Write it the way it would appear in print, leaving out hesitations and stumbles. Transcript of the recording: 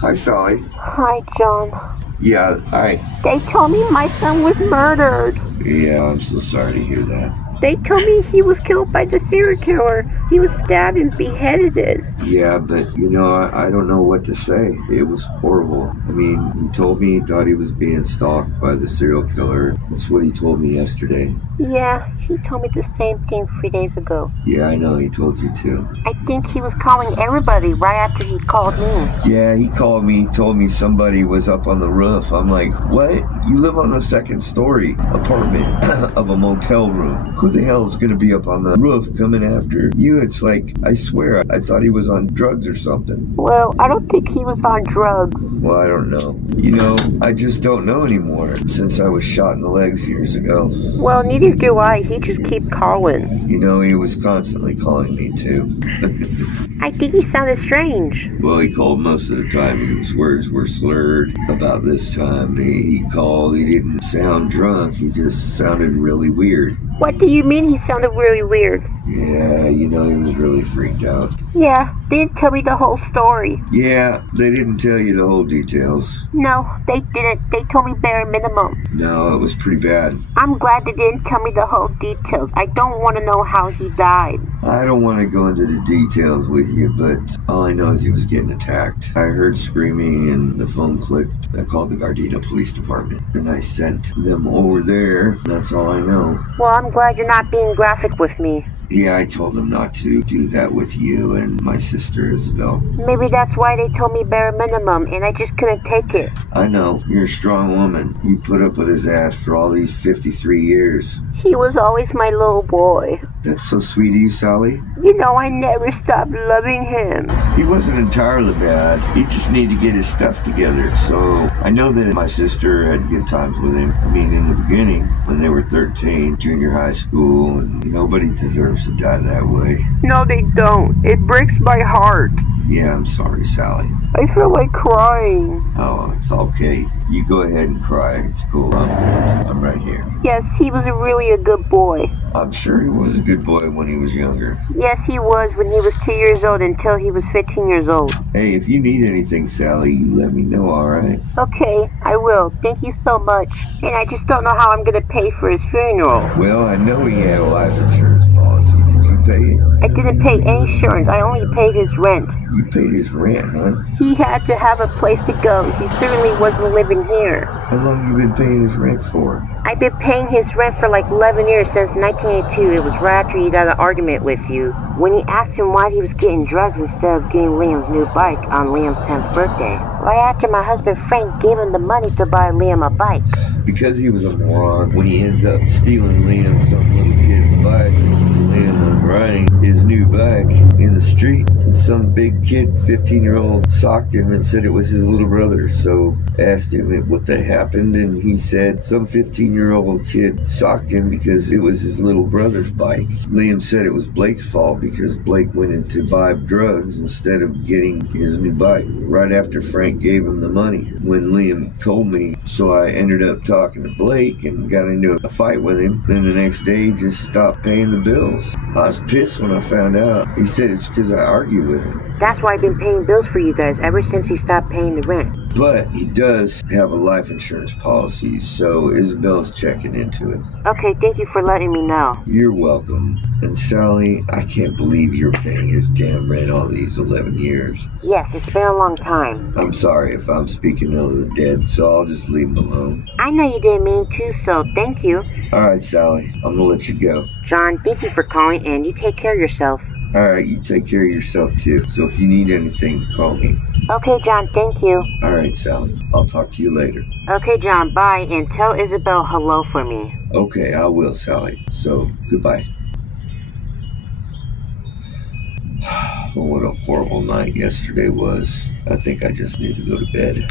Hi, Sally. Hi, John. Yeah, hi. They told me my son was murdered. Yeah, I'm so sorry to hear that. They told me he was killed by the serial killer. He was stabbed and beheaded. Yeah, but I don't know what to say. It was horrible. I mean, he told me he thought he was being stalked by the serial killer. That's what he told me yesterday. Yeah, he told me the same thing 3 days ago. Yeah, I know, he told you too. I think he was calling everybody right after he called me. Yeah, he called me, told me somebody was up on the roof. I'm like, what? You live on the second story apartment of a motel room. Who the hell is going to be up on the roof coming after you? It's like, I swear, I thought he was on drugs or something. Well, I don't think he was on drugs. Well, I don't know. I just don't know anymore since I was shot in the legs years ago. Well, neither do I. He just kept calling. He was constantly calling me too. I think he sounded strange. Well, he called most of the time. His words were slurred. About this time, he called. He didn't sound drunk. He just sounded really weird. What do you mean he sounded really weird? Yeah, he was really freaked out. Yeah, they didn't tell me the whole story. Yeah, they didn't tell you the whole details. No, they didn't. They told me bare minimum. No, it was pretty bad. I'm glad they didn't tell me the whole details. I don't want to know how he died. I don't want to go into the details with you, but all I know is he was getting attacked. I heard screaming and the phone clicked. I called the Gardena Police Department and I sent them over there. That's all I know. Well, I'm glad you're not being graphic with me. Yeah, I told them not to do that with you and my sister Isabel. Maybe that's why they told me bare minimum and I just couldn't take it. I know. You're a strong woman. You put up with his ass for all these 53 years. He was always my little boy. That's so sweet of you, Sally. I never stopped loving him. He wasn't entirely bad. He just needed to get his stuff together. So I know that my sister had good times with him. I mean, in the beginning, when they were 13, junior high school, and nobody deserves to die that way. No, they don't. It breaks my heart. Yeah, I'm sorry, Sally. I feel like crying. Oh, it's okay. You go ahead and cry. It's cool. I'm good. I'm right here. Yes, he was really a good boy. I'm sure he was a good boy when he was younger. Yes, he was when he was 2 years old until he was 15 years old. Hey, if you need anything, Sally, you let me know, all right? Okay, I will. Thank you so much. And I just don't know how I'm going to pay for his funeral. Well, I know he had a life insurance policy. Did you pay it? I didn't pay any insurance. I only paid his rent. You paid his rent, huh? He had to have a place to go. He certainly wasn't living here. How long you been paying his rent for? I've been paying his rent for like 11 years since 1982. It was right after he got an argument with you. When he asked him why he was getting drugs instead of getting Liam's new bike on Liam's 10th birthday. Right after my husband Frank gave him the money to buy Liam a bike. Because he was a moron, when he ends up stealing some little kid's bike, Liam was riding his new bike in the street, and some big kid, 15-year-old, socked him and said it was his little brother. So asked him what that happened, and he said some 15-year-old kid socked him because it was his little brother's bike. Liam said it was Blake's fault because Blake went in to buy drugs instead of getting his new bike right after Frank gave him the money. When Liam told me, so I ended up talking to Blake and got into a fight with him. Then the next day he just stopped paying the bills. I was pissed when I found out. He said it's because I argued with him. That's why I've been paying bills for you guys ever since he stopped paying the rent. But he does have a life insurance policy, so Isabel's checking into it. Okay, thank you for letting me know. You're welcome. And Sally, I can't believe you're paying his damn rent all these 11 years. Yes, it's been a long time. I'm sorry if I'm speaking of the dead, so I'll just leave him alone. I know you didn't mean to, so thank you. Alright, Sally, I'm gonna let you go. John, thank you for calling, and you take care of yourself. Alright, you take care of yourself too. So if you need anything, call me. Okay, John, thank you. Alright, Sally, I'll talk to you later. Okay, John, bye, and tell Isabel hello for me. Okay, I will, Sally. So, goodbye. Well, what a horrible night yesterday was. I think I just need to go to bed.